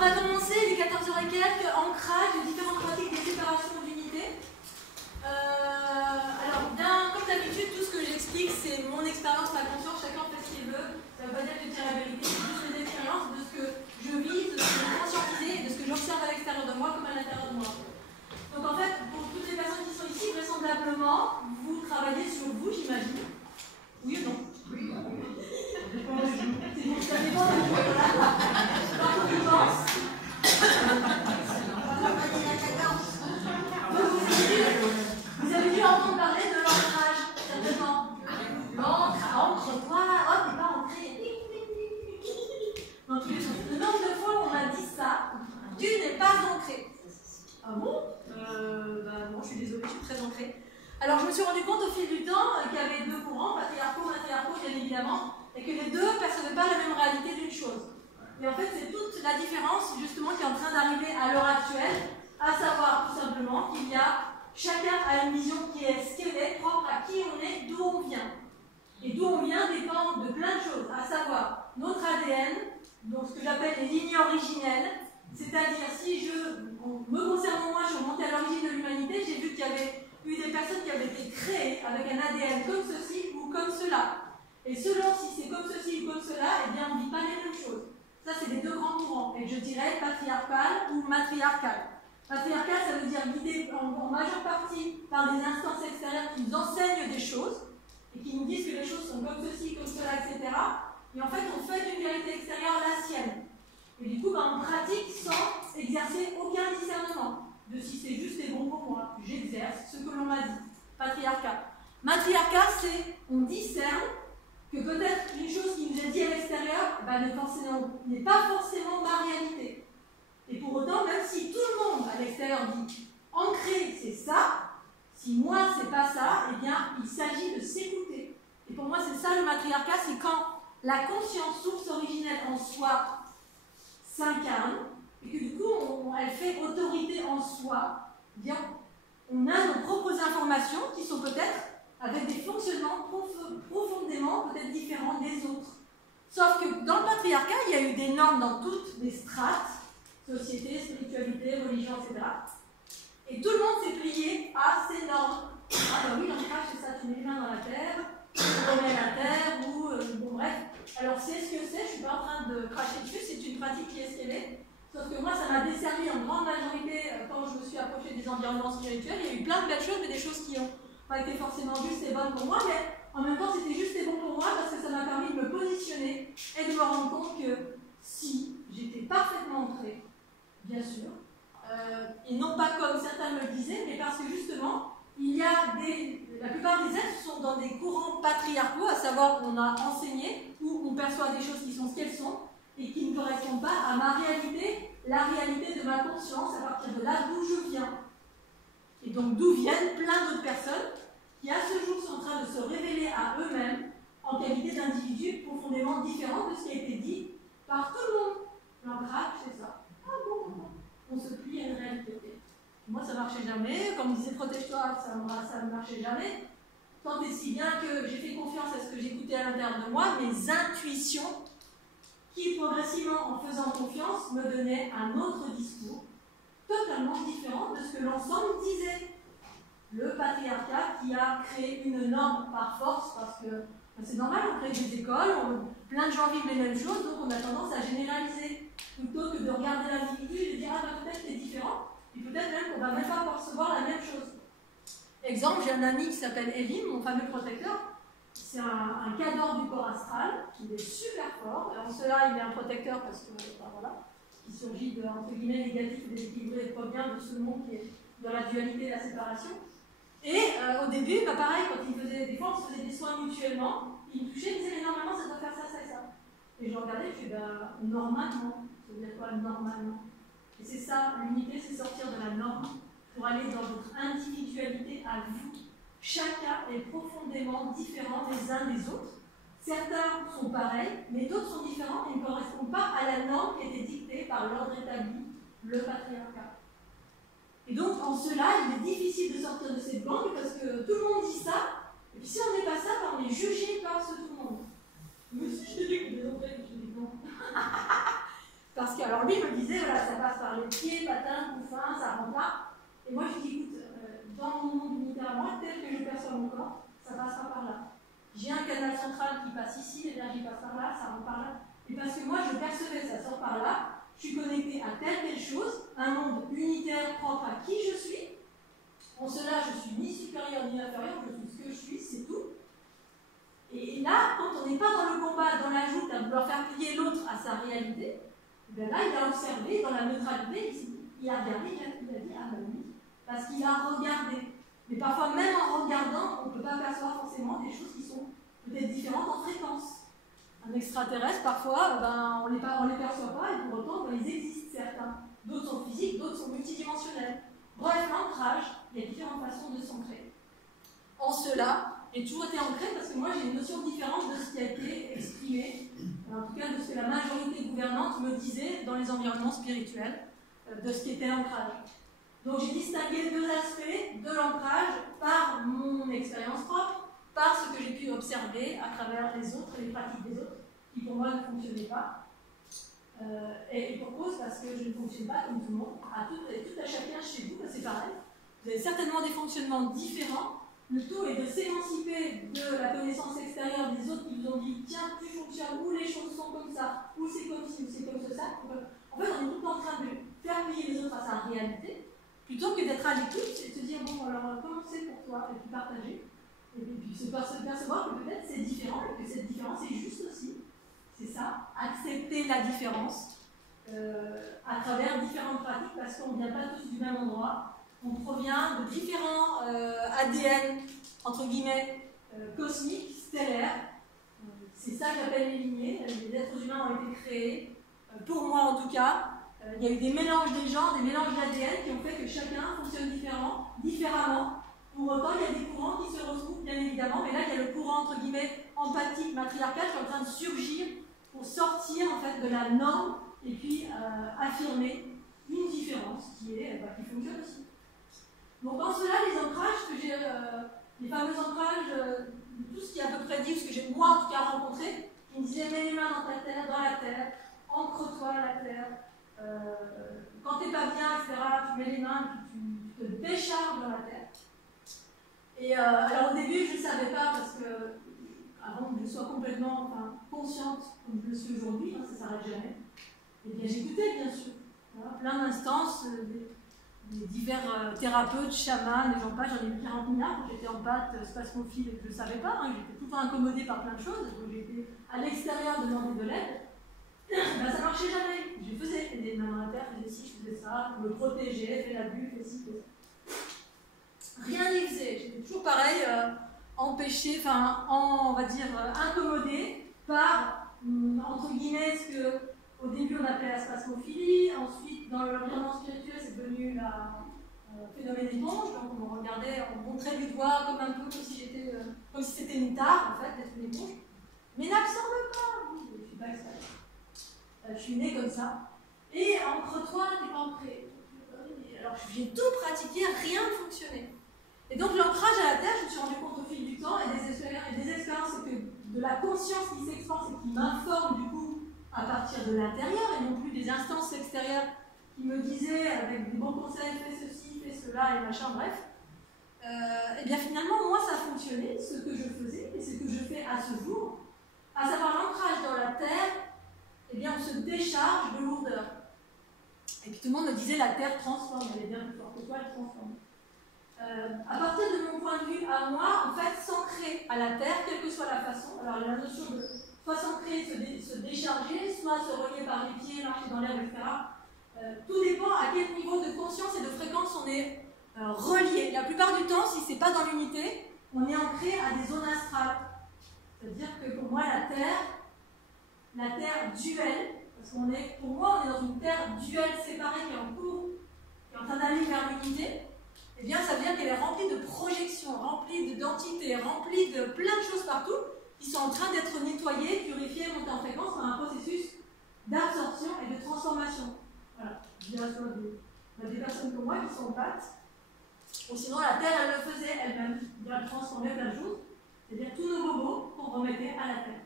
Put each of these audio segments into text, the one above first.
on va commencer, il est 14h et quelques, ancrage des différentes pratiques de séparation d'unités. Alors, comme d'habitude, tout ce que j'explique, c'est mon expérience, ma conscience, chacun fait ce qu'il veut. Ça ne veut pas dire que je tiens la vérité, c'est juste mes expériences, de ce que je vis, de ce que je conscientisé et de ce que j'observe à l'extérieur de moi comme à l'intérieur de moi. Donc en fait, pour toutes les personnes qui sont ici, vraisemblablement, vous travaillez sur vous, j'imagine. Oui ou non? Oui. C'est bon, ça dépend de vous, voilà. Quand on y pense. Vous avez dû entendre parler de l'ancrage, certainement. Ancre-toi, oh, t'es pas ancré. Dans tous les sens. Le nombre de fois où on m'a dit ça, tu n'es pas ancré. Ah bon? Bon, je suis désolée, je suis très ancrée. Alors, je me suis rendu compte au fil du temps qu'il y avait deux courants, patriarcaux, matriarcaux, bien évidemment, et que les deux ne percevaient pas la même réalité d'une chose. Et en fait, c'est toute la différence, justement, qui est en train d'arriver à l'heure actuelle, à savoir, tout simplement, qu'il y a, chacun a une vision qui est ce qu'elle est, propre à qui on est, d'où on vient. Et d'où on vient dépend de plein de choses, à savoir notre ADN, donc ce que j'appelle les lignes originelles, c'est-à-dire si me concernant moi, je suis remontée à l'origine de l'humanité, j'ai vu qu'il y avait eu des personnes qui avaient été créées avec un ADN comme ceci ou comme cela. Et selon si c'est comme ceci ou comme cela, eh bien on ne vit pas les mêmes choses. Ça, c'est les deux grands courants. Et je dirais patriarcal ou matriarcal. Patriarcal, ça veut dire guidé en majeure partie par des instances extérieures qui nous enseignent des choses et qui nous disent que les choses sont comme ceci, comme cela, etc. Et en fait, on fait d'une vérité extérieure la sienne. Et du coup, on pratique sans exercer aucun discernement de si c'est juste et bon pour moi. J'exerce ce que l'on m'a dit. Patriarcat. Matriarcat, c'est on discerne que peut-être une chose qui nous est dit à l'extérieur n'est pas forcément ma réalité. Et pour autant, même si tout le monde à l'extérieur dit ancré, c'est ça, si moi c'est pas ça, eh bien il s'agit de s'écouter. Et pour moi, c'est ça le matriarcat, c'est quand la conscience source originelle en soi s'incarne et que du coup elle fait autorité en soi, eh bien on a nos propres informations qui sont peut-être avec des fonctionnements profondément peut-être différents des autres. Sauf que dans le patriarcat, il y a eu des normes dans toutes les strates, société, spiritualité, religion, etc. Et tout le monde s'est plié à ces normes. Ah bah oui, l'ancrage c'est ça, tu mets les mains dans la terre, tu remets la terre, ou bon bref. Alors c'est ce que c'est, je ne suis pas en train de cracher dessus, c'est une pratique qui est ce qu'elle est. Sauf que moi, ça m'a desservi en grande majorité quand je me suis approchée des environnements spirituels. Il y a eu plein de belles choses, mais des choses qui n'ont pas été forcément justes et bonnes pour moi, mais en même temps, c'était juste et bon pour moi parce que ça m'a permis de me positionner et de me rendre compte que si j'étais parfaitement entrée, bien sûr, et non pas comme certains me le disaient, mais parce que justement, la plupart des êtres sont dans des courants patriarcaux, à savoir on a enseigné, où on perçoit des choses qui sont ce qu'elles sont, et qui ne correspondent pas à ma réalité, la réalité de ma conscience, à partir de là d'où je viens. Et donc d'où viennent plein d'autres personnes qui à ce jour sont en train de se révéler à eux-mêmes en qualité d'individus profondément différents de ce qui a été dit par tout le monde. L'ancrage, c'est ça. Ah bon, on se plie à une réalité. Moi, ça ne marchait jamais. Comme on disait, protège-toi, ça ne marchait jamais. Tant et si bien que j'ai fait confiance à ce que j'écoutais à l'intérieur de moi, mes intuitions, qui progressivement, en faisant confiance, me donnaient un autre discours, totalement différent de ce que l'ensemble disait. Le patriarcat qui a créé une norme par force, parce que c'est normal, on crée des écoles, plein de gens vivent les mêmes choses, donc on a tendance à généraliser, plutôt que de regarder l'individu et de dire ah ben peut-être c'est différent, et peut-être même qu'on ne va même pas percevoir la même chose. Exemple, j'ai un ami qui s'appelle Elim, mon fameux protecteur, c'est un cadre du corps astral, il est super fort, et en cela il est un protecteur parce que, voilà, il surgit de, entre guillemets, négatif et déséquilibré, et pas bien de ce monde qui est dans la dualité et la séparation. Et au début, pareil, quand il faisait des fois, on se faisait des soins mutuellement, il me touchait, il me disait, mais normalement, ça doit faire ça, ça et ça. Et je regardais, je fais, normalement, ça veut dire quoi, normalement? Et c'est ça, l'unité, c'est sortir de la norme pour aller dans votre individualité à vous. Chacun est profondément différent les uns des autres. Certains sont pareils, mais d'autres sont différents et ne correspondent pas à la norme qui a été dictée par l'ordre établi, le patriarcat. Et donc, en cela, il est difficile de sortir de cette bande parce que tout le monde dit ça, et puis si on n'est pas ça, on est jugé par ce tout le monde. Mais si je te dis que des autres, je dis non. Parce que, alors lui me disait, voilà, ça passe par les pieds, patins, couffins, ça rentre là. Et moi je dis, écoute, dans mon monde unitaire à moi, tel que je perçois mon corps, ça passera par là. J'ai un canal central qui passe ici, l'énergie passe par là, ça rentre par là. Et parce que moi je percevais, ça sort par là, je suis connectée à telle chose, un monde unitaire propre à qui je suis. En cela, je suis ni supérieur ni inférieur, je suis ce que je suis, c'est tout. Et là, quand on n'est pas dans le combat, dans la joute, à vouloir faire plier l'autre à sa réalité, bien là, il a observé, dans la neutralité, il a regardé, il a dit, ah ben oui, parce qu'il a regardé. Mais parfois, même en regardant, on ne peut pas percevoir forcément des choses qui sont peut-être différentes en fréquence. Un extraterrestre, parfois, ben, on ne les perçoit pas, et pour autant, ben, ils existent certains. D'autres sont physiques, d'autres sont multidimensionnels. Bref, l'ancrage, il y a différentes façons de s'ancrer. En cela, j'ai toujours été ancrée parce que moi, j'ai une notion différente de ce qui a été exprimé, en tout cas de ce que la majorité gouvernante me disait dans les environnements spirituels, de ce qui était l'ancrage. Donc j'ai distingué deux aspects de l'ancrage par mon expérience propre, par ce que j'ai pu observer à travers les autres et les pratiques des autres, qui pour moi ne fonctionnaient pas. Et pour cause, parce que je ne fonctionne pas comme tout le monde, à tout à chacun chez vous, c'est pareil. Vous avez certainement des fonctionnements différents. Le tout est de s'émanciper de la connaissance extérieure des autres qui vous ont dit tiens, tu fonctionnes, ou les choses sont comme ça, ou c'est comme ci, ou c'est comme ça. En fait, on est tout le temps en train de faire plier les autres à sa réalité, plutôt que d'être à l'écoute et de se dire bon, alors comment c'est pour toi, et puis partager. Et puis se percevoir que peut-être c'est différent, et que cette différence est juste aussi. C'est ça, accepter la différence à travers différentes pratiques parce qu'on ne vient pas tous du même endroit. On provient de différents ADN, entre guillemets, cosmiques, stellaires. C'est ça que j'appelle les lignées. Les êtres humains ont été créés, pour moi en tout cas. Il y a eu des mélanges des gens, des mélanges d'ADN qui ont fait que chacun fonctionne différemment. Pour autant, il y a des courants qui se retrouvent, bien évidemment, mais là, il y a le courant, entre guillemets, empathique, matriarcal, qui est en train de surgir pour sortir, en fait, de la norme et puis affirmer une différence qui fonctionne aussi. Donc, en cela, les ancrages que j'ai, les fameux ancrages, tout ce qui est à peu près dit, ce que j'ai, moi, en tout cas, rencontré, qui me disaient, mets les mains dans la terre, ancre-toi à la terre, quand t'es pas bien, etc., tu mets les mains, tu te décharges dans la terre. Et alors au début, je ne savais pas parce que, avant que je sois complètement consciente, comme je le suis aujourd'hui, ça ne s'arrête jamais, et bien j'écoutais bien sûr. Voilà, plein d'instances, des divers thérapeutes, chamans, et j'en passe, j'en ai eu 40 000 quand j'étais en pâte, spasmophile, et que je ne savais pas, j'étais tout le temps incommodée par plein de choses, donc j'étais à l'extérieur demander de l'aide. Ben, ça ne marchait jamais. Je faisais des mains dans la terre, je faisais ci, je faisais ça, je me protégeais, fais la bulle, fais ci, fais ça. Rien n'y faisait. J'étais toujours pareil, empêchée, on va dire, incommodée par, entre guillemets, ce que au début on appelait la spasmophilie, ensuite dans l'environnement spirituel c'est devenu la phénomène éponge, donc on me regardait, on me montrait du doigt comme un peu comme si c'était une tare en fait, d'être une éponge. Mais n'absorbe pas, oui, je ne suis pas expert. Je suis née comme ça. Et entre toi, tu n'es pas ancré. Alors j'ai tout pratiqué, rien ne fonctionnait. Et donc l'ancrage à la terre, je me suis rendu compte au fil du temps et des expériences que de la conscience qui s'expanse et qui m'informe du coup à partir de l'intérieur et non plus des instances extérieures qui me disaient avec des bons conseils, fais ceci, fais cela et machin, bref. Et bien finalement, moi ça a fonctionné, ce que je faisais et ce que je fais à ce jour, à savoir l'ancrage dans la terre. Eh bien, on se décharge de lourdeur. Et puis tout le monde me disait la terre transforme, elle est bien plus forte que toi, elle transforme. À partir de mon point de vue, à moi, en fait, s'ancrer à la terre, quelle que soit la façon, alors la notion de soit s'ancrer, se décharger, soit se relier par les pieds, marcher dans l'air, etc. Tout dépend à quel niveau de conscience et de fréquence on est relié. La plupart du temps, si ce n'est pas dans l'unité, on est ancré à des zones astrales. C'est-à-dire que pour moi, la terre duelle, parce pour moi, on est dans une terre duelle séparée qui est en cours, qui est en train d'aller vers l'unité, eh bien, ça veut dire qu'elle est remplie de projections, remplie d'entités, remplie de plein de choses partout, qui sont en train d'être nettoyées, purifiées, montées en fréquence par un processus d'absorption et de transformation. Voilà. Je dirais des personnes comme moi qui sont en pâte, ou sinon la terre, elle le faisait elle-même, elle transformait plein de choses, c'est-à-dire tous nos bobos qu'on remettait à la terre.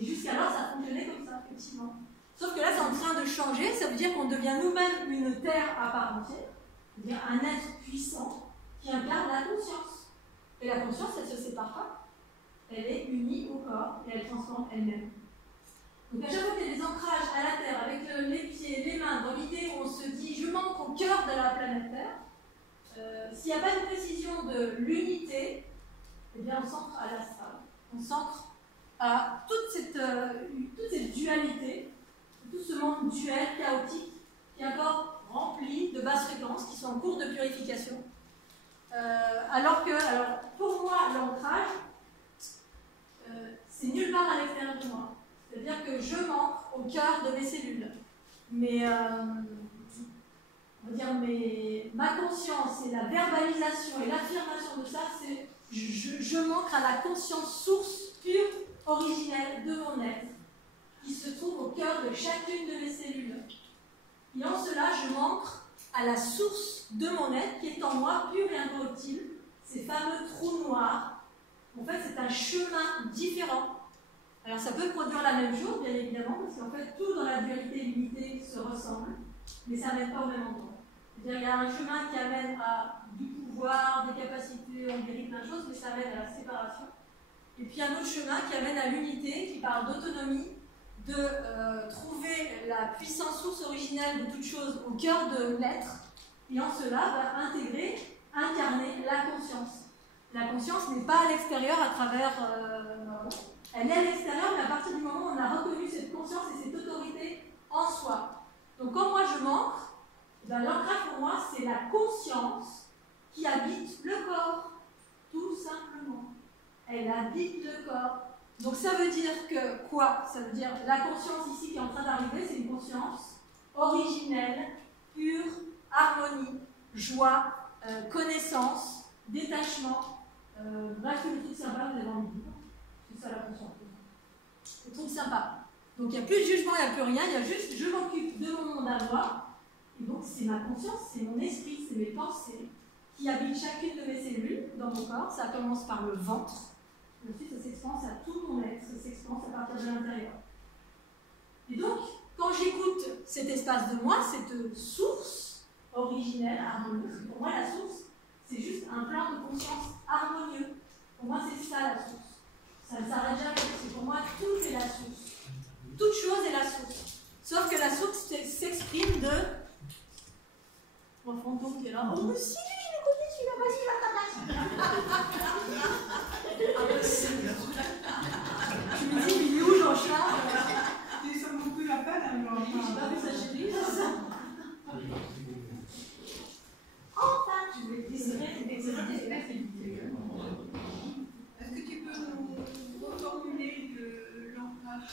Et jusqu'alors, ça fonctionnait comme ça, effectivement. Sauf que là, c'est en train de changer, ça veut dire qu'on devient nous-mêmes une terre à part entière, c'est-à-dire un être puissant qui incarne la conscience. Et la conscience, elle ne se sépare pas, elle est unie au corps et elle transforme elle-même. Donc à chaque fois qu'il y a des ancrages à la terre, avec les pieds, les mains, dans l'idée où on se dit je manque au cœur de la planète Terre, s'il n'y a pas de précision de l'unité, eh bien on s'ancre à l'astral, on s'ancre à toute cette dualité, tout ce monde duel, chaotique, qui est encore rempli de basses fréquences, qui sont en cours de purification. Alors, pour moi, l'ancrage, c'est nulle part à l'extérieur de moi. C'est-à-dire que je manque au cœur de mes cellules. Mais, on va dire, ma conscience et la verbalisation et l'affirmation de ça, c'est je manque à la conscience source pure, originelle de mon être, qui se trouve au cœur de chacune de mes cellules. Et en cela, je manque à la source de mon être, qui est en moi, pur et incorruptible, ces fameux trous noirs. En fait, c'est un chemin différent. Alors, ça peut produire la même chose, bien évidemment, parce qu'en fait, tout dans la dualité et l'unité se ressemble, mais ça n'amène pas au même endroit. C'est-à-dire, il y a un chemin qui amène à du pouvoir, des capacités, on guérit plein de choses, mais ça amène à la séparation. Et puis, un autre chemin qui amène à l'unité, qui parle d'autonomie, de trouver la puissance source originelle de toute chose au cœur de l'être, et en cela va intégrer, incarner la conscience. La conscience n'est pas à l'extérieur à travers... elle est à l'extérieur, mais à partir du moment où on a reconnu cette conscience et cette autorité en soi. Donc quand moi je manque, l'ancrage pour moi c'est la conscience qui habite le corps, tout simplement. Elle habite le corps. Donc ça veut dire que quoi? Ça veut dire la conscience ici qui est en train d'arriver, c'est une conscience originelle, pure, harmonie, joie, connaissance, détachement, bref, le truc sympa, vous avez envie de dire. C'est ça la conscience. Le truc sympa. Donc il n'y a plus de jugement, il n'y a plus rien, il y a juste je m'occupe de mon monde à moi. Et donc c'est ma conscience, c'est mon esprit, c'est mes pensées qui habitent chacune de mes cellules dans mon corps. Ça commence par le ventre. Ensuite, ça s'expanse à tout mon être, ça s'expanse à partir de l'intérieur. Et donc, quand j'écoute cet espace de moi, cette source originelle, harmonieuse, pour moi la source, c'est juste un plan de conscience harmonieux. Pour moi, c'est ça la source. Ça ne s'arrête jamais, parce que pour moi, tout est la source. Toute chose est la source. Sauf que la source s'exprime de... Mon fantôme qui est là. Oh, mais si, je le connais, celui-là, vas-y, va ta place. Je me dis, il est où Jean-Charles? Ils sont beaucoup la peine, alors. J'ai pas vu sa chérie, ça. Enfin, je vais désirer des activités. Est-ce que tu peux nous reformuler l'ancrage?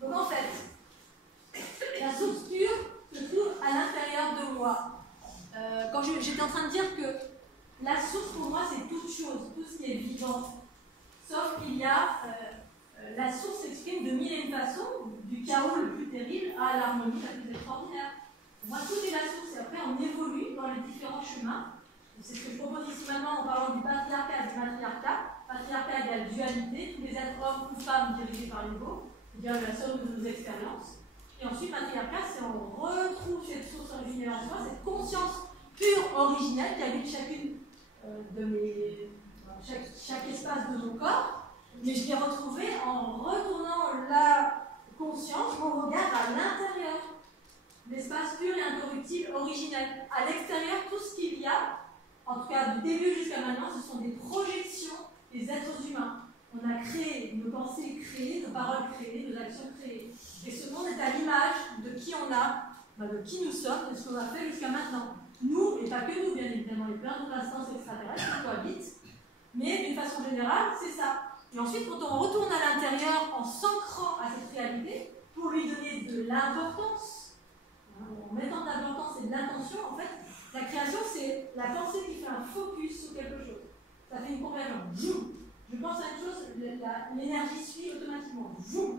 Donc en fait, la source pure se trouve à l'intérieur de moi. Quand j'étais en train de dire que la source pour moi c'est toute chose, tout ce qui est vivant. Sauf qu'il y a, la source s'exprime de mille et une façons, du chaos le plus terrible à l'harmonie la plus extraordinaire. Pour moi tout est la source et après on évolue dans les différents chemins. C'est ce que je propose ici maintenant en parlant du patriarcat et du matriarcat. Patriarcat égale dualité, tous les êtres hommes ou femmes dirigés par l'ego. C'est-à-dire la somme de nos expériences. Et ensuite, matriarcat, c'est on retrouve cette source originelle en soi, cette conscience pure originelle qui habite chacune de mes... chaque espace de mon corps. Mais je l'ai retrouvée en retournant la conscience, mon regard à l'intérieur. L'espace pur et incorruptible originel. À l'extérieur, tout ce qu'il y a, en tout cas du début jusqu'à maintenant, ce sont des projections des êtres humains. On a créé, nos pensées créées, nos paroles créées, nos actions créées. Et ce monde est à l'image de qui on a, de qui nous sommes, de ce qu'on a fait jusqu'à maintenant. Nous, et pas que nous, bien évidemment, il y a plein d'autres instances extraterrestres qui cohabitent, mais d'une façon générale, c'est ça. Et ensuite, quand on retourne à l'intérieur en s'ancrant à cette réalité, pour lui donner de l'importance, en mettant de l'importance et de l'attention, en fait, la création, c'est la pensée qui fait un focus sur quelque chose. Ça fait une convergence. Je pense à une chose, l'énergie suit automatiquement. Voum.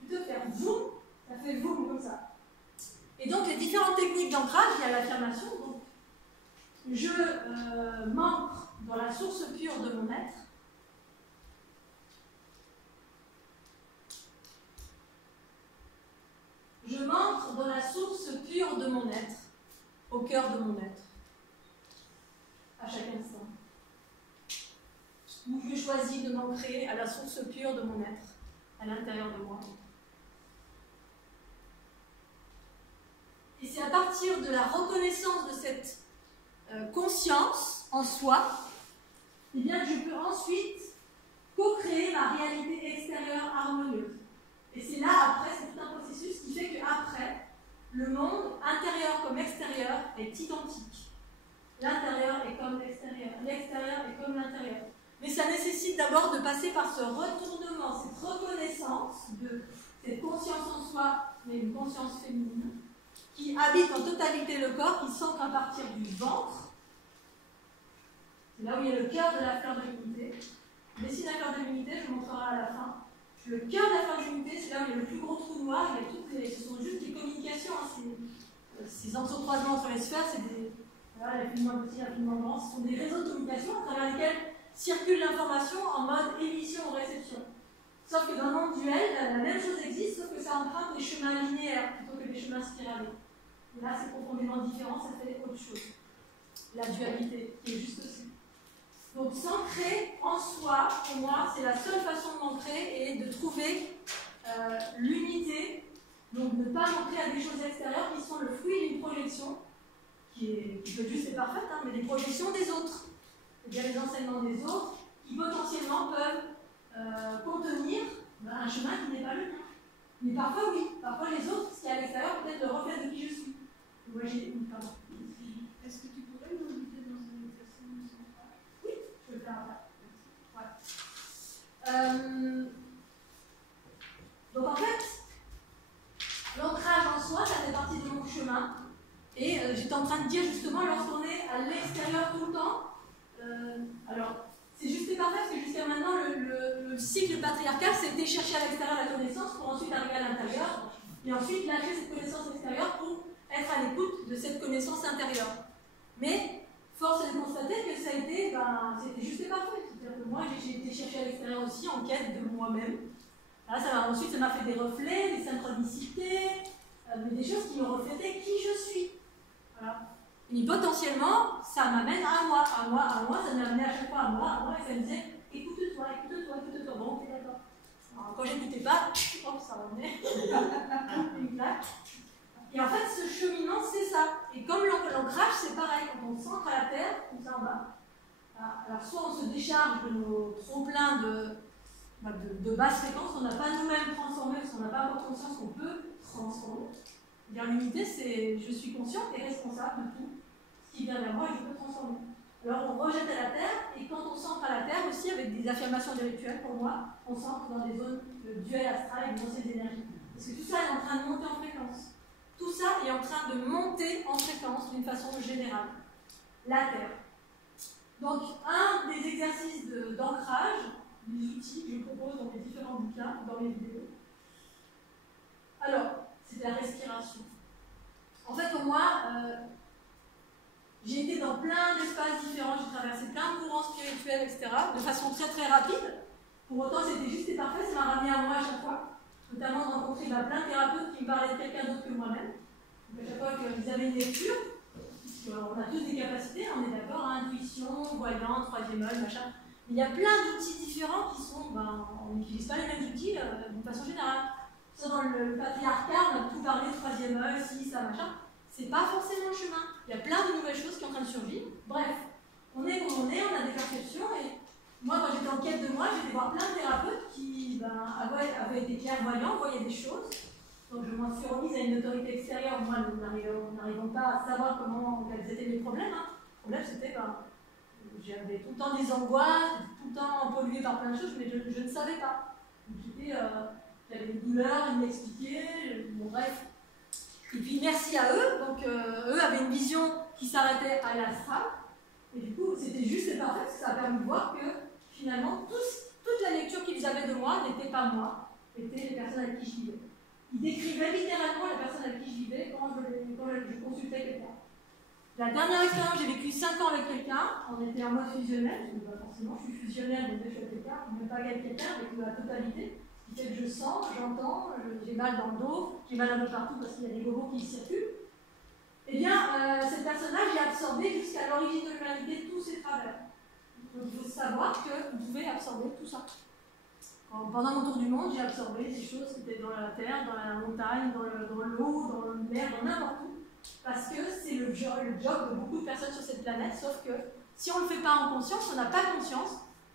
Tu peux faire voum, ça fait voum comme ça. Et donc, les différentes techniques d'ancrage, il y a l'affirmation. Donc, je m'ancre dans la source pure de mon être. Je m'ancre dans la source pure de mon être, au cœur de mon être, à chaque instant. Où je choisis de m'ancrer à la source pure de mon être, à l'intérieur de moi. Et c'est à partir de la reconnaissance de cette conscience en soi, eh bien, que je peux ensuite co-créer ma réalité extérieure harmonieuse. Et c'est là, après, c'est tout un processus qui fait qu'après, le monde, intérieur comme extérieur, est identique. L'intérieur est comme l'extérieur est comme l'intérieur. Mais ça nécessite d'abord de passer par ce retournement, cette reconnaissance de cette conscience en soi, mais une conscience féminine, qui habite en totalité le corps, qui s'ancre à partir du ventre. C'est là où il y a le cœur de la fleur de l'unité. Je dessine la fleur de l'unité, je montrerai à la fin. Le cœur de la fleur de l'unité, c'est là où il y a le plus gros trou noir, il y a toutes les, ce sont juste des communications, hein, ces entrecroisements entre les sphères, c'est des, voilà, l'infiniment petit, l'infiniment grand, ce sont des réseaux de communication à travers lesquels circule l'information en mode émission ou réception. Sauf que dans le monde duel, la même chose existe, sauf que ça emprunte des chemins linéaires plutôt que des chemins spiralés. Et là, c'est profondément différent, ça fait autre chose. La dualité, qui est juste aussi. Donc s'ancrer en soi, pour moi, c'est la seule façon de m'ancrer et de trouver l'unité. Donc ne pas m'ancrer à des choses extérieures qui sont le fruit d'une projection, qui peut juste être parfaite, hein, mais des projections des autres. C'est-à-dire les enseignements des autres, qui potentiellement peuvent contenir un chemin qui n'est pas le mien. Mais parfois oui, parfois les autres, ce qui est à l'extérieur, peut-être le reflet de qui je suis. Moi j'ai une pardon. Est-ce que tu pourrais nous inviter dans un exercice de centrage? Oui, je peux le faire après. Donc en fait, l'ancrage en soi, ça fait partie de mon chemin. Et j'étais en train de dire justement, lorsqu'on est à l'extérieur tout le temps, alors c'est juste et parfait parce que jusqu'à maintenant, le cycle patriarcal, c'était chercher à l'extérieur la connaissance pour ensuite arriver à l'intérieur et ensuite lâcher cette connaissance extérieure pour être à l'écoute de cette connaissance intérieure. Mais force est de constater que ça a été, c'était juste et parfait. C'est-à-dire que moi, j'ai été chercher à l'extérieur aussi en quête de moi-même. Ensuite, ça m'a fait des reflets, des synchronicités, des choses qui me reflétaient qui je suis. Voilà. Et potentiellement, ça m'amène à moi, ça m'a amené à chaque fois à moi, et ça me disait écoute-toi. Bon, ok, d'accord. Alors, quand j'écoutais pas, hop, ça revenait. Une claque. Et en fait, ce cheminement, c'est ça. Et comme l'ancrage, c'est pareil, quand on s'ancre à la terre, comme ça en bas, alors soit on se décharge de nos trop-pleins de basse fréquence, on n'a pas nous-mêmes transformé, parce qu'on n'a pas encore conscience qu'on peut transformer. L'unité, c'est je suis consciente et responsable de tout ce qui vient vers moi et je peux transformer. Alors on rejette à la terre, et quand on s'ancre à la terre aussi, avec des affirmations des rituels, pour moi, on s'ancre dans des zones de duel astral et de montée d'énergie. Parce que tout ça est en train de monter en fréquence. Tout ça est en train de monter en fréquence d'une façon générale. La terre. Donc, un des exercices d'ancrage, des outils que je propose dans mes différents bouquins, dans mes vidéos. Alors, c'est la respiration. En fait, pour moi, j'ai été dans plein d'espaces différents, j'ai traversé plein de courants spirituels, etc., de façon très très rapide. Pour autant, c'était juste et parfait, ça m'a ramené à moi à chaque fois. Notamment de rencontrer plein de thérapeutes qui me parlaient de quelqu'un d'autre que moi-même. Donc à chaque fois qu'ils avaient une lecture, on a tous des capacités, on est d'accord, hein, intuition, voyant, troisième œil, machin. Mais il y a plein d'outils différents qui sont, on n'utilise pas les mêmes outils de façon générale. Soit dans le patriarcat, on a tout parlé de troisième œil, ci, ça, machin. C'est pas forcément le chemin. Il y a plein de nouvelles choses qui sont en train de survivre. Bref, on est comme on est, on a des perceptions et moi, quand j'étais en quête de moi, j'ai été voir plein de thérapeutes qui avaient été clairvoyants, voyaient des choses. Donc je m'en suis remise à une autorité extérieure. Moi, nous n'arrivons pas à savoir quels étaient mes problèmes. Hein. Le problème, c'était j'avais tout le temps des angoisses, tout le temps polluée par plein de choses, mais je ne savais pas. J'avais des douleurs, ils m'expliquaient, bon, bref. Et puis merci à eux, donc eux avaient une vision qui s'arrêtait à l'astral. Et du coup, c'était juste et parfait, parce que ça a permis de voir que finalement, toute la lecture qu'ils avaient de moi n'était pas moi, c'était les personnes avec qui je vivais. Ils décrivaient littéralement les personnes avec qui je vivais quand je consultais quelqu'un. La dernière expérience, j'ai vécu 5 ans avec quelqu'un, on était en mode fusionnel, je ne sais pas forcément, je suis fusionnelle, donc je suis avec quelqu'un, même pas avec quelqu'un, avec la totalité, ce qui fait que je sens, j'entends, j'ai mal dans le dos, j'ai mal un peu partout parce qu'il y a des bobos qui circulent. Eh bien, cette personne-là, j'ai absorbé jusqu'à l'origine de l'humanité tous ses travers. Donc il faut savoir que vous pouvez absorber tout ça. Pendant mon tour du monde, j'ai absorbé des choses qui étaient dans la terre, dans la montagne, dans l'eau, dans la mer, dans n'importe où. Parce que c'est le job de beaucoup de personnes sur cette planète, sauf que si on ne le fait pas en conscience, on n'a pas conscience,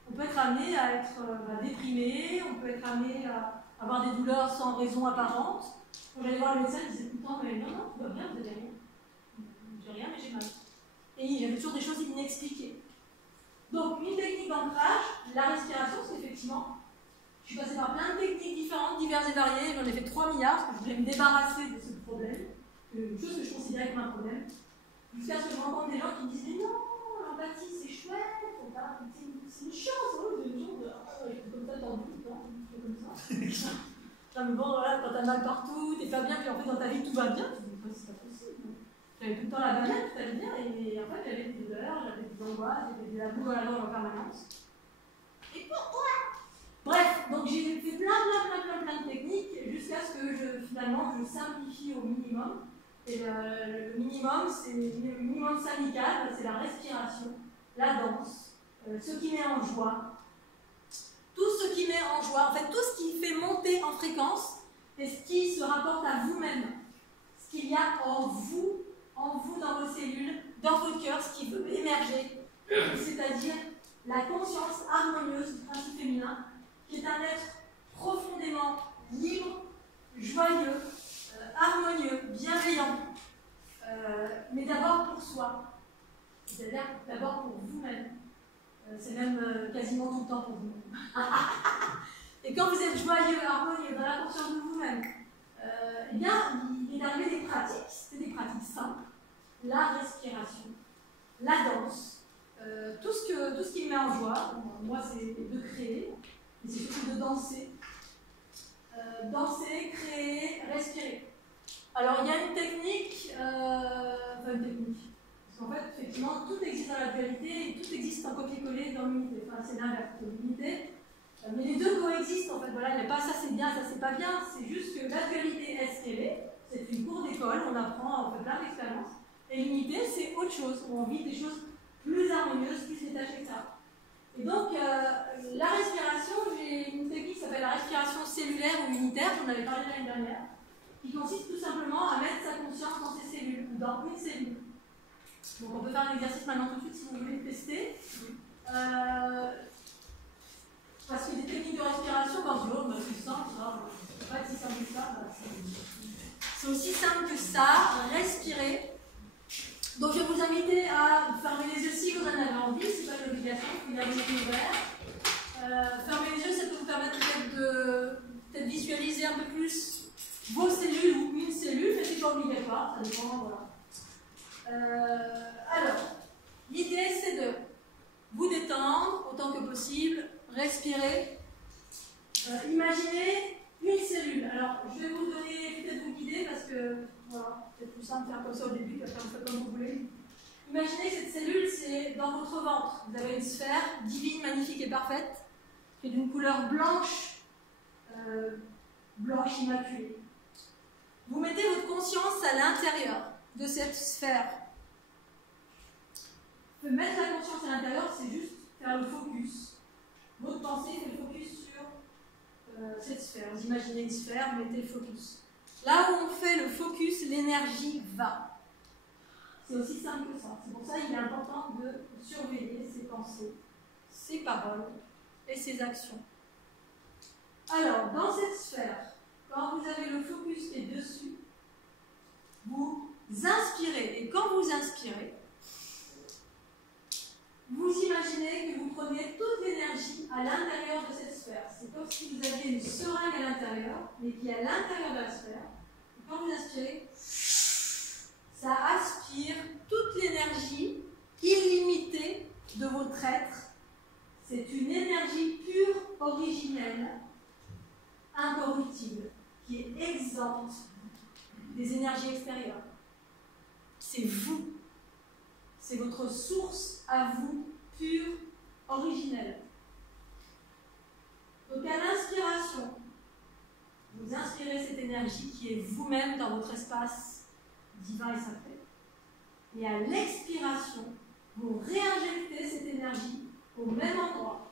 on peut être amené à être déprimé, on peut être amené à avoir des douleurs sans raison apparente. Quand j'allais voir le médecin, il disait tout le temps, mais non, tout va bien, vous n'avez rien. J'ai rien, mais j'ai mal. Et il y avait toujours des choses inexpliquées. Donc, une technique d'ancrage, la respiration, c'est effectivement, je suis passée par plein de techniques différentes, diverses et variées, j'en ai fait 3 milliards, parce que je voulais me débarrasser de ce problème, une chose que je considérais comme un problème, jusqu'à ce que je rencontre des gens qui me disent, mais non, l'empathie c'est chouette, c'est une chance, c'est une chance, je fais comme ça, tendu tout le temps, je fais comme ça. Non, mais bon, voilà, quand t'as mal partout, t'es pas bien, puis en fait dans ta vie tout va bien, tu te dis, c'est pas possible. J'avais tout le temps la banane, tout allait bien, et en fait j'avais des douleurs, j'avais des angoisses, j'avais de la boue à la gorge en permanence. Et pourquoi? Bref, donc j'ai fait plein de techniques jusqu'à ce que finalement je simplifie au minimum. Et le minimum, c'est le minimum syndical, c'est la respiration, la danse, ce qui met en joie. Tout ce qui met en joie, en fait tout ce qui fait monter en fréquence et ce qui se rapporte à vous-même. Ce qu'il y a en vous dans vos cellules, dans votre cœur, ce qui veut émerger, c'est-à-dire la conscience harmonieuse du principe féminin, qui est un être profondément libre, joyeux, harmonieux, bienveillant, mais d'abord pour soi, c'est-à-dire d'abord pour vous-même. C'est même quasiment tout le temps pour vous. Et quand vous êtes joyeux, harmonieux, dans la conscience de vous-même, eh bien, il est arrivé des pratiques, c'est des pratiques simples, la respiration, la danse, tout ce qui me met en joie. Moi, c'est de créer, mais c'est surtout de danser. Danser, créer, respirer. Alors, il y a une technique, parce qu'en fait, effectivement, tout existe dans la dualité et tout existe en copier-coller dans l'unité. Enfin, c'est l'inverse de l'unité. Mais les deux coexistent, en fait. Voilà, il n'y a pas ça c'est bien, ça c'est pas bien. C'est juste que la dualité est ce qu'elle est. C'est une cour d'école, on apprend, on fait plein d'expériences. Et l'unité, c'est autre chose. On vit des choses plus harmonieuses, plus détachées que ça. Et donc, la respiration, j'ai une technique qui s'appelle la respiration cellulaire ou unitaire, j'en avais parlé l'année dernière, qui consiste tout simplement à mettre sa conscience dans ses cellules, ou dans une cellule. Donc on peut faire un exercice maintenant tout de suite si vous voulez le tester. Parce que des techniques de respiration, c'est simple, ça. C'est pas si simple que ça. C'est aussi simple que ça, respirer. Donc je vais vous inviter à fermer les yeux si vous en avez envie, c'est pas une obligation, vous pouvez les yeux ouverts. Fermer les yeux, ça peut vous permettre peut-être de visualiser un peu plus vos cellules ou une cellule, mais c'est pas obligatoire, ça dépend, voilà. Alors, l'idée c'est de vous détendre autant que possible, respirer, imaginez une cellule. Alors, je vais vous donner, peut-être vous guider parce que, voilà, c'est plus simple de faire comme ça au début, puis après vous faites comme vous voulez. Imaginez que cette cellule, c'est dans votre ventre. Vous avez une sphère divine, magnifique et parfaite, qui est d'une couleur blanche, blanche immaculée. Vous mettez votre conscience à l'intérieur de cette sphère. Mettre la conscience à l'intérieur, c'est juste faire le focus. Votre pensée fait le focus sur cette sphère. Vous imaginez une sphère, mettez le focus. Là où on fait le focus, l'énergie va. C'est aussi simple que ça. C'est pour ça qu'il est important de surveiller ses pensées, ses paroles et ses actions. Alors, dans cette sphère, quand vous avez le focus qui est dessus, vous inspirez. Et quand vous inspirez, vous imaginez que vous prenez toute l'énergie à l'intérieur de cette sphère. C'est comme si vous aviez une seringue à l'intérieur, mais qui est à l'intérieur de la sphère. Et quand vous inspirez, ça aspire toute l'énergie illimitée de votre être. C'est une énergie pure, originelle, incorruptible, qui est exempte des énergies extérieures. C'est vous. C'est votre source à vous, pure, originelle. Donc à l'inspiration, vous inspirez cette énergie qui est vous-même dans votre espace divin et sacré. Et à l'expiration, vous réinjectez cette énergie au même endroit.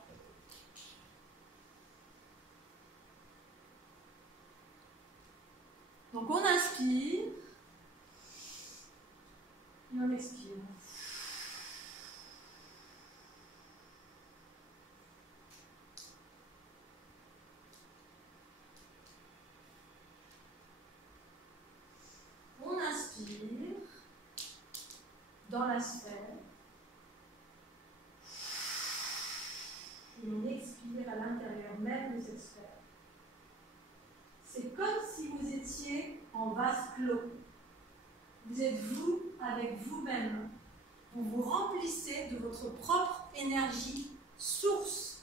Donc on inspire et on expire. On inspire dans la sphère et on expire à l'intérieur même de cette sphère. C'est comme si vous étiez en vase clos. Vous êtes vous avec vous-même. Vous vous remplissez de votre propre énergie source.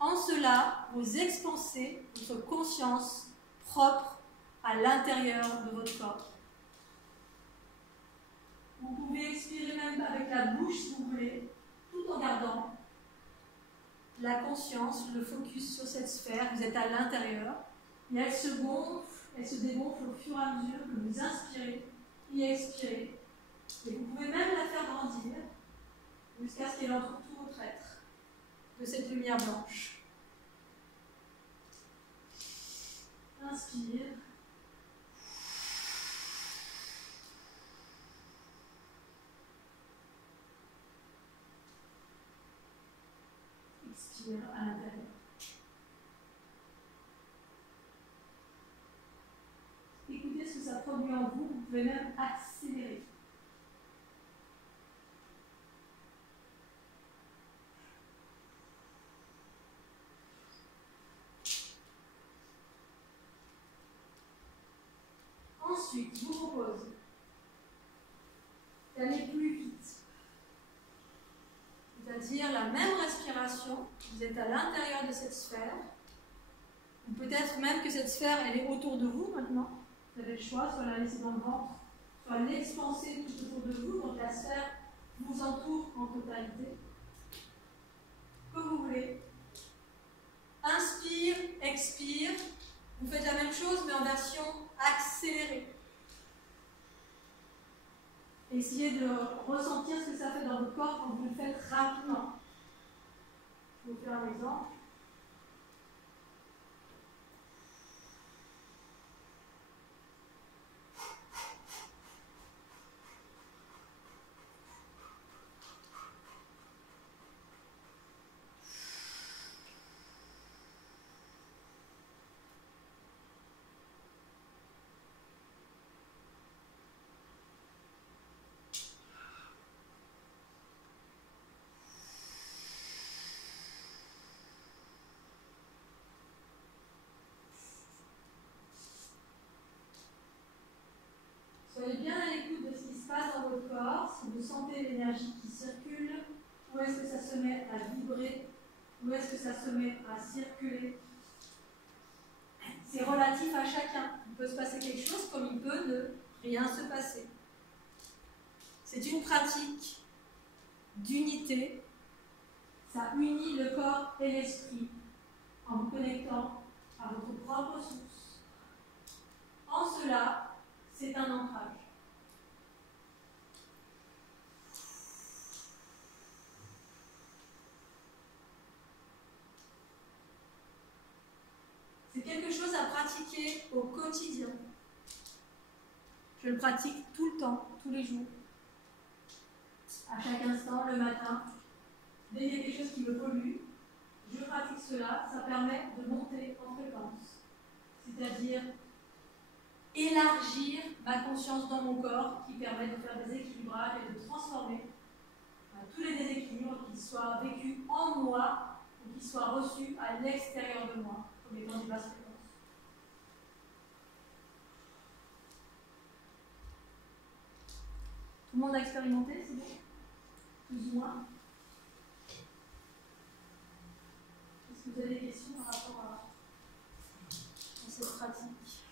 En cela, vous expansez votre conscience propre à l'intérieur de votre corps. Vous pouvez expirer même avec la bouche si vous voulez, tout en gardant la conscience, le focus sur cette sphère. Vous êtes à l'intérieur et elle se gonfle, elle se dégonfle au fur et à mesure que vous inspirez et expirez. Et vous pouvez même la faire grandir jusqu'à ce qu'elle entoure tout votre être de cette lumière blanche. Inspire. Expire à l'intérieur. Écoutez ce que ça produit en vous, vous pouvez même accélérer. Ensuite, je vous propose d'aller plus vite. C'est-à-dire la même respiration, vous êtes à l'intérieur de cette sphère, ou peut-être même que cette sphère, elle est autour de vous maintenant. Vous avez le choix, soit la laisser dans le ventre, soit l'expanser tout autour de vous, donc la sphère vous entoure en totalité. Comme vous voulez. Inspire, expire. Vous faites la même chose, mais en version accélérée. Essayez de ressentir ce que ça fait dans votre corps quand vous le faites rapidement. Je vais vous faire un exemple. Soyez bien à l'écoute de ce qui se passe dans votre corps, si vous sentez l'énergie qui circule, où est-ce que ça se met à vibrer, où est-ce que ça se met à circuler. C'est relatif à chacun. Il peut se passer quelque chose comme il peut ne rien se passer. C'est une pratique d'unité. Ça unit le corps et l'esprit en vous connectant à votre propre source. En cela, c'est un ancrage. C'est quelque chose à pratiquer au quotidien. Je le pratique tout le temps, tous les jours. À chaque instant, le matin. Dès qu'il y a quelque chose qui me pollue, je pratique cela. Ça permet de monter en fréquence. C'est-à-dire élargir ma conscience dans mon corps qui permet de faire des équilibrages et de transformer tous les déséquilibres qui soient vécus en moi ou qui soient reçus à l'extérieur de moi, comme étant des basses fréquences. Tout le monde a expérimenté, c'est bon? Plus ou moins? Est-ce que vous avez des questions par rapport à cette pratique?